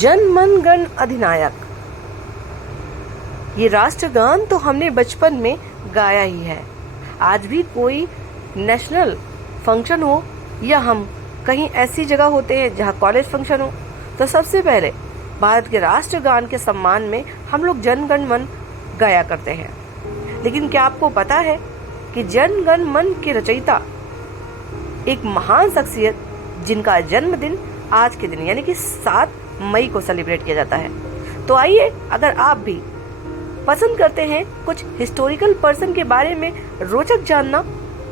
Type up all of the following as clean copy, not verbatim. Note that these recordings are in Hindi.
जन मन गण अधिनायक, ये राष्ट्रगान तो हमने बचपन में गाया ही है। आज भी कोई नेशनल फंक्शन हो या हम कहीं ऐसी जगह होते हैं जहाँ कॉलेज फंक्शन हो, तो सबसे पहले भारत के राष्ट्रगान के सम्मान में हम लोग जन गण मन गाया करते हैं। लेकिन क्या आपको पता है कि जन गण मन के रचयिता एक महान शख्सियत जिनका जन्मदिन आज के दिन यानी कि 7 मई को सेलिब्रेट किया जाता है। तो आइए, अगर आप भी पसंद करते हैं कुछ हिस्टोरिकल पर्सन के बारे में रोचक जानना,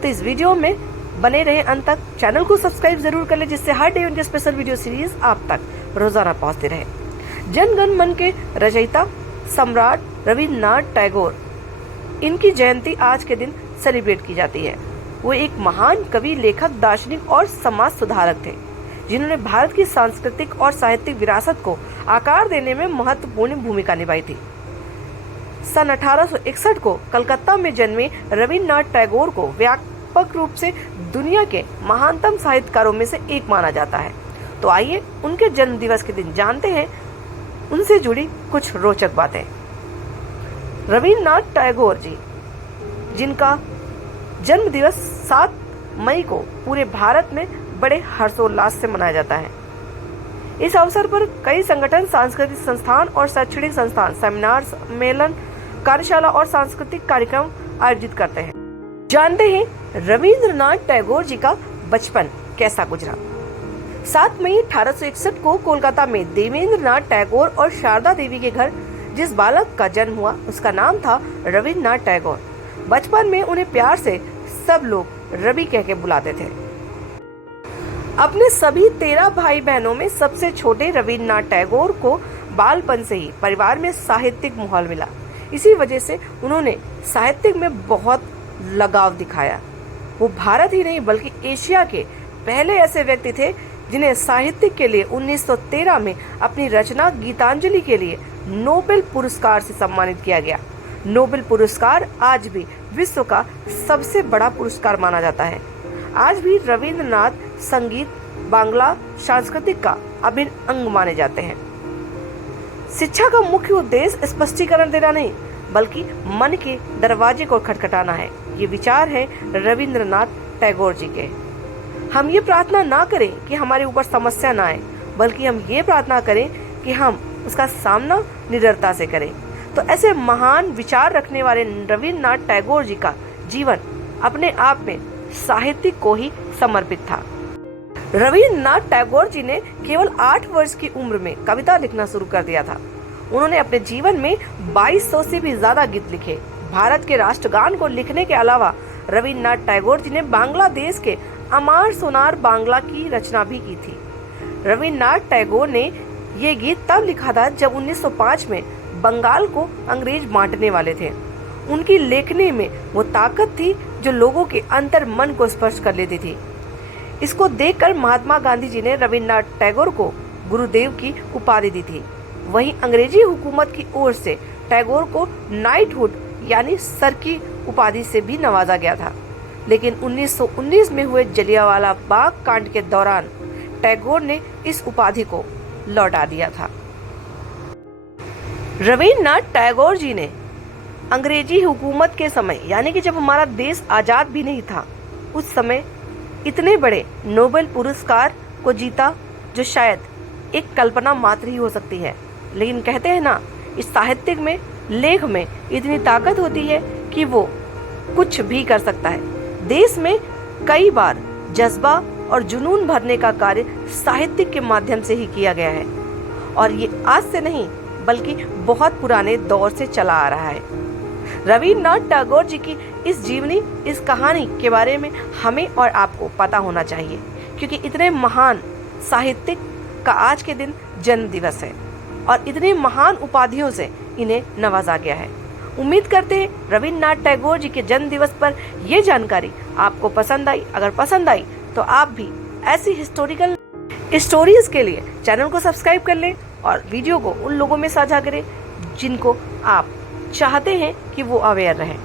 तो इस वीडियो में बने रहे अंत तक। चैनल को सब्सक्राइब जरूर कर ले, जिससे हर डे उनके स्पेशल वीडियो सीरीज आप तक रोजाना पहुंचते रहे। जन गण मन के रचयिता सम्राट रविन्द्रनाथ टैगोर, इनकी जयंती आज के दिन सेलिब्रेट की जाती है। वो एक महान कवि, लेखक, दार्शनिक और समाज सुधारक थे, जिन्होंने भारत की सांस्कृतिक और साहित्यिक विरासत को आकार देने में महत्वपूर्ण भूमिका निभाई थी। सन 1861 को कलकत्ता में जन्मे रविन्द्रनाथ टैगोर को व्यापक रूप से दुनिया के महानतम साहित्यकारों में से एक माना जाता है। तो आइए, उनके जन्म दिवस के दिन जानते हैं उनसे जुड़ी कुछ रोचक बातें। रविन्द्रनाथ टैगोर जी, जिनका जन्म दिवस 7 मई को पूरे भारत में बड़े हर्षोल्लास से मनाया जाता है। इस अवसर पर कई संगठन, सांस्कृतिक संस्थान और शैक्षणिक संस्थान सेमिनार, सम्मेलन, कार्यशाला और सांस्कृतिक कार्यक्रम आयोजित करते हैं। जानते हैं रविन्द्रनाथ टैगोर जी का बचपन कैसा गुजरा। 7 मई 1861 को कोलकाता में देवेंद्रनाथ टैगोर और शारदा देवी के घर जिस बालक का जन्म हुआ, उसका नाम था रविन्द्रनाथ टैगोर। बचपन में उन्हें प्यार से सब लोग रवि कह के बुलाते थे। अपने सभी 13 भाई बहनों में सबसे छोटे रविन्द्रनाथ टैगोर को बालपन से ही परिवार में साहित्यिक माहौल मिला। इसी वजह से उन्होंने साहित्य में बहुत लगाव दिखाया। वो भारत ही नहीं बल्कि एशिया के पहले ऐसे व्यक्ति थे जिन्हें साहित्य के लिए 1913 में अपनी रचना गीतांजलि के लिए नोबेल पुरस्कार से सम्मानित किया गया। नोबेल पुरस्कार आज भी विश्व का सबसे बड़ा पुरस्कार माना जाता है। आज भी रविन्द्रनाथ संगीत, बांग्ला सांस्कृतिक का अभिन्न अंग माने जाते हैं। शिक्षा का मुख्य उद्देश्य स्पष्टीकरण देना नहीं, बल्कि मन के दरवाजे को खटखटाना है। ये विचार है रविन्द्रनाथ टैगोर जी के। हम ये प्रार्थना ना करें कि हमारे ऊपर समस्या ना आए, बल्कि हम ये प्रार्थना करें कि हम उसका सामना निडरता से करें। तो ऐसे महान विचार रखने वाले रविन्द्रनाथ टैगोर जी का जीवन अपने आप में साहित्य को ही समर्पित था। रविन्द्रनाथ टैगोर जी ने केवल 8 वर्ष की उम्र में कविता लिखना शुरू कर दिया था। उन्होंने अपने जीवन में 2200 से भी ज्यादा गीत लिखे। भारत के राष्ट्रगान को लिखने के अलावा रविन्द्रनाथ टैगोर जी ने बांग्लादेश के अमार सोनार बांग्ला की रचना भी की थी। रविन्द्रनाथ टैगोर ने ये गीत तब लिखा था जब 1905 में बंगाल को अंग्रेज बांटने वाले थे। उनकी लेखनी में वो ताकत थी जो लोगों के अंतर मन को स्पर्श कर लेती थी। इसको देखकर महात्मा गांधी जी ने रविन्द्रनाथ टैगोर को गुरुदेव की उपाधि दी थी। वहीं अंग्रेजी हुकूमत की ओर से टैगोर को नाइटहुड यानी सर की उपाधि से भी नवाजा गया था। लेकिन 1919 में हुए जलियांवाला बाग कांड के दौरान टैगोर ने इस उपाधि को लौटा दिया था। रविन्द्रनाथ टैगोर जी ने अंग्रेजी हुकूमत के समय यानी कि जब हमारा देश आजाद भी नहीं था, उस समय इतने बड़े नोबेल पुरस्कार को जीता जो शायद एक कल्पना मात्र ही हो सकती है। लेकिन कहते हैं ना, इस साहित्यिक में, लेख में इतनी ताकत होती है कि वो कुछ भी कर सकता है। देश में कई बार जज्बा और जुनून भरने का कार्य साहित्य के माध्यम से ही किया गया है, और ये आज से नहीं बल्कि बहुत पुराने दौर से चला आ रहा है। रविन्द्रनाथ टैगोर जी की इस जीवनी, इस कहानी के बारे में हमें और आपको पता होना चाहिए, क्योंकि इतने महान साहित्यिक का आज के दिन जन्म दिवस है और इतने महान उपाधियों से इन्हें नवाजा गया है। उम्मीद करते हैं रविन्द्रनाथ टैगोर जी के जन्म दिवस पर यह जानकारी आपको पसंद आई। अगर पसंद आई तो आप भी ऐसी हिस्टोरिकल स्टोरीज के लिए चैनल को सब्सक्राइब कर लें और वीडियो को उन लोगों में साझा करें जिनको आप चाहते हैं कि वो अवेयर रहें।